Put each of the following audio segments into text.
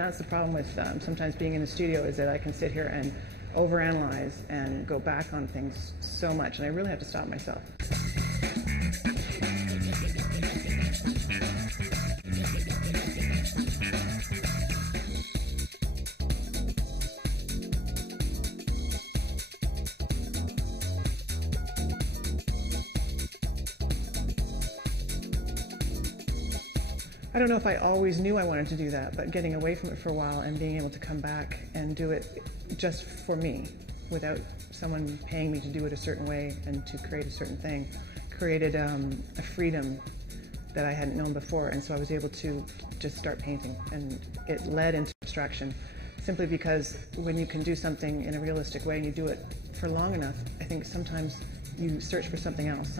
That's the problem with sometimes being in the studio, is that I can sit here and overanalyze and go back on things so much, and I really have to stop myself. I don't know if I always knew I wanted to do that, but getting away from it for a while and being able to come back and do it just for me, without someone paying me to do it a certain way and to create a certain thing, created a freedom that I hadn't known before, and so I was able to just start painting, and it led into abstraction, simply because when you can do something in a realistic way and you do it for long enough, I think sometimes you search for something else,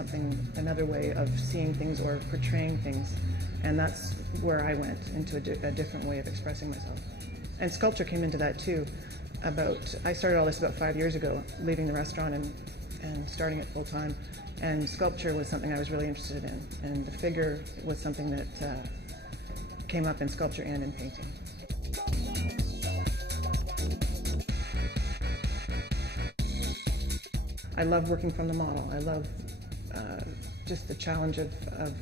another way of seeing things or portraying things. And that's where I went, into a different way of expressing myself. And sculpture came into that too. I started all this about 5 years ago, leaving the restaurant and starting it full time. And sculpture was something I was really interested in. And the figure was something that came up in sculpture and in painting. I love working from the model. I love just the challenge of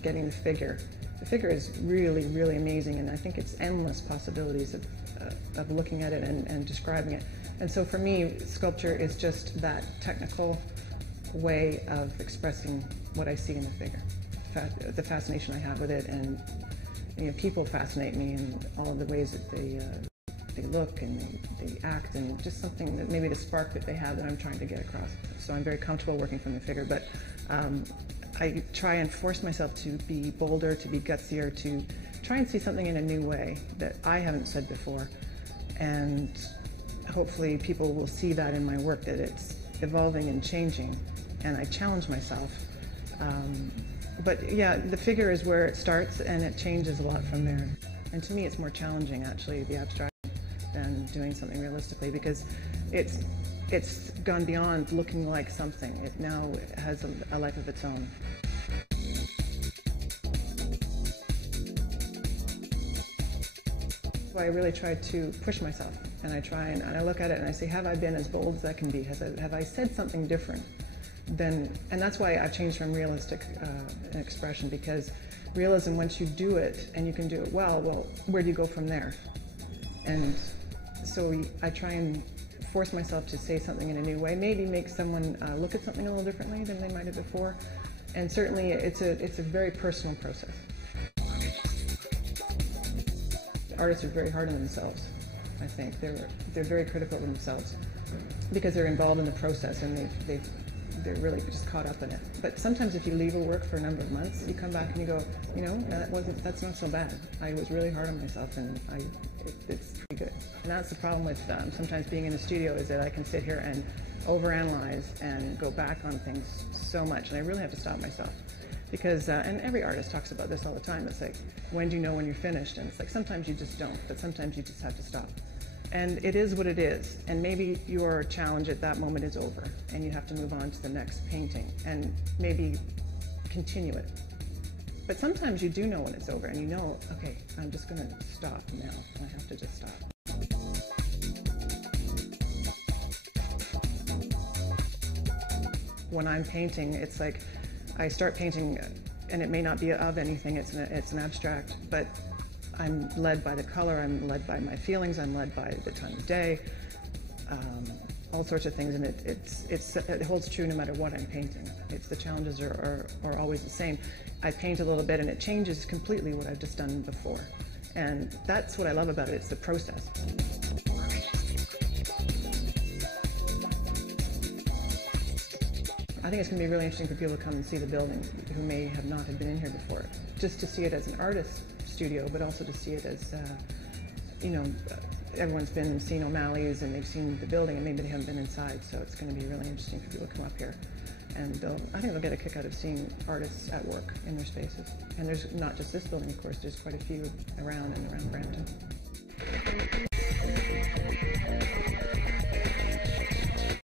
getting the figure. The figure is really, really amazing, and I think it's endless possibilities of looking at it and describing it. And so for me, sculpture is just that technical way of expressing what I see in the figure, the fascination I have with it, and people fascinate me in all of the ways that they look and they act, and just something that maybe the spark that they have that I'm trying to get across. So I'm very comfortable working from the figure, but I try and force myself to be bolder, to be gutsier, to try and see something in a new way that I haven't said before. And hopefully people will see that in my work, that it's evolving and changing, and I challenge myself. But yeah, the figure is where it starts, and it changes a lot from there. And to me, it's more challenging, actually, the abstract, than doing something realistically, because it's gone beyond looking like something. It now has a life of its own. So I really try to push myself, and I look at it and I say, have I been as bold as I can be? Have I said something different? And that's why I've changed from realistic expression, because realism, once you do it and you can do it well, where do you go from there? And so I try and force myself to say something in a new way, maybe make someone look at something a little differently than they might have before. And certainly it's a very personal process. Artists are very hard on themselves, I think. They're very critical of themselves because they're involved in the process, and they're really just caught up in it. But sometimes if you leave a work for a number of months, you come back and you go, that's not so bad. I was really hard on myself, and it's pretty good. And that's the problem with sometimes being in the studio, is that I can sit here and overanalyze and go back on things so much, and I really have to stop myself. Because, and every artist talks about this all the time, it's like, when do you know when you're finished? And it's like, sometimes you just don't, but sometimes you just have to stop. And it is what it is, and maybe your challenge at that moment is over, and you have to move on to the next painting, and maybe continue it. But sometimes you do know when it's over, and you know, okay, I'm just going to stop now, I have to just stop. When I'm painting, it's like, I start painting, and it may not be of anything, it's an abstract, but I'm led by the color, I'm led by my feelings, I'm led by the time of day, all sorts of things, and it holds true no matter what I'm painting. The challenges are always the same. I paint a little bit and it changes completely what I've just done before. And that's what I love about it, it's the process. I think it's going to be really interesting for people to come and see the building who may have not have been in here before, just to see it as an artist studio, but also to see it as, everyone's seen O'Malley's and they've seen the building, and maybe they haven't been inside, so it's going to be really interesting for people to come up here. And I think they'll get a kick out of seeing artists at work in their spaces. And there's not just this building, of course, there's quite a few around Brampton.